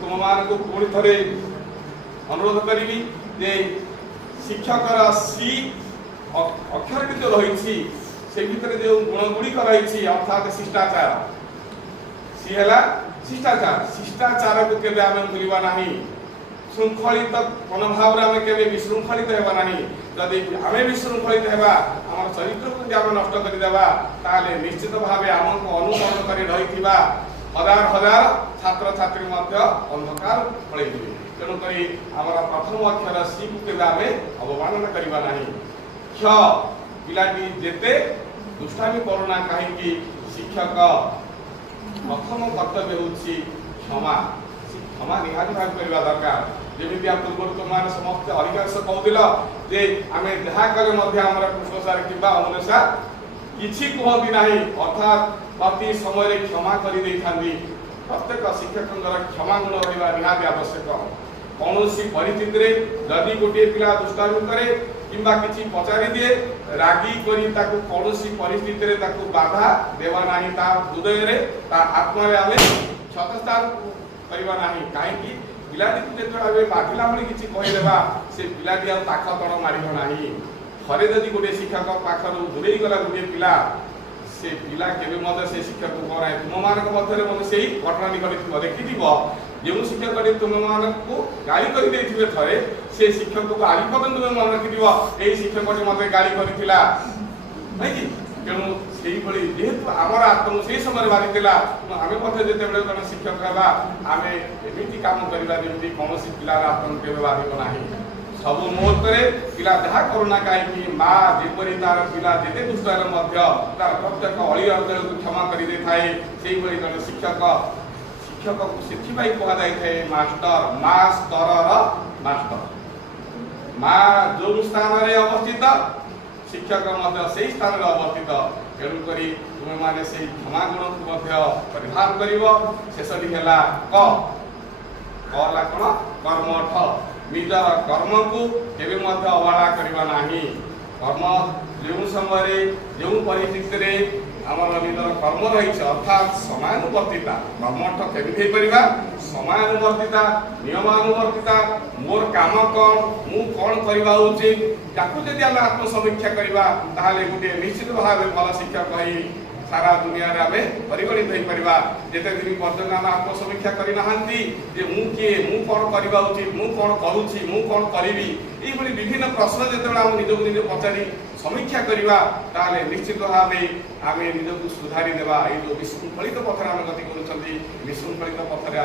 तुम मान को पुणी थे अनुरोध करी जे शिक्षकर सी अक्षर जो रही से भितर जो गुण गुड़िक रही अर्थात शिष्टाचार सी है शिष्टाचार शिष्टाचार को केबे आम भूलवा ना श्रृंखलित मनोभाव आम के विशृंखलित होगा ना जदि आम विशृंखलित होगा आम चरित्र को आम नष्ट करदेवा ताले निश्चित भाव आमको अनुसरण कर रही हजार हजार छात्र छात्री अंधकार फल तेणुक आम प्रथम अक्षर सी को केबे आम अवमानना करवा ना क्ष पिलाटी जेते दुष्टामी करूना कहीं शिक्षक प्रथम कर्तव्य हूँ क्षमा क्षमा निहाती भाव करवा दरकार जमी पूर्व तुम समस्त अधिकांश कहूल जे आम जहाँ कले कृष्ण सार कि अमूल्य सार किसी कहती ना अर्थात प्रति समय क्षमा कर प्रत्येक शिक्षक क्षमा गुण रहा निहाती आवश्यक कौन परिस्थिति रे जदि गोटे पिला दुष्टामी करे किंबा किसी पचारि दिए रागी करी ताकू कौन परिस्थिति रे ताकू बाधा देवा नहीं ता हृदय रे ता आत्मा रे आमे क्षतस्थान करवा नहीं कहीं पिलाटी को जो बाधिला भाई किसी कहीदेवा से पिलाटी आख तड़ मार नहीं थे जदि गोटे शिक्षक पाखर दूरे गला गोटे पिला से पिला केवे से शिक्षक को कौन तुम मान से घटना घटी देखी जो शिक्षक तुम को गाड़ी करदे थे से शिक्षक को आज पर्यटन तुम मन रखी यही शिक्षक मत गाड़ी करता तेणु से जेहेतु आमर आत्मा से समय बारी आम जो जन शिक्षक है आम एमती कम करवा जमी कौन पिलार आत्मा के बाधक ना सब मुहूर्त पिला जहाँ करूना कहीं माँ जेपरी तार पिला जिते दुष्ट तार प्रत्येक अली अर्थल को क्षमा कर दे थाए से जन शिक्षक शिक्षक को से कहुए मास्टर माँ स्तर मास्टर माँ जो स्थान में अवस्थित शिक्षक से स्थान में अवस्थित तेणुक तुम मैंने से क्षमा गुण को परिधान कर शेषटी है कला कौन कर्मठ निजर कर्म को केवे अवहेला करवा नहीं कर्म जो समय जो परिस्थिति आमर निजर कर्म रही अर्थात समयानुवर्तिता कर्मठ केमी हो समयानुवर्तिता नियमानुवर्तिता मोर काम कौन मु कौन करवा उचित ताकू जब आम आत्मसमीक्षा करवा ताहले गोटे निश्चित भाव भल शिक्षक कही सारा दुनिया रे आमे परिगणित हो पारिबा जेते दिन पर्यंत आम आत्मसमीक्षा करना जे मु किए मु कौन करवा उचित मु कौन करूची मु कौन करी ये विभिन्न प्रश्न जो आम निजक निज पचारि समीक्षा करवा ताले निश्चित भाव आम निजक सुधारी देवा ये जो विशृंखलित पथर आम गति कर विशृंखलित पथर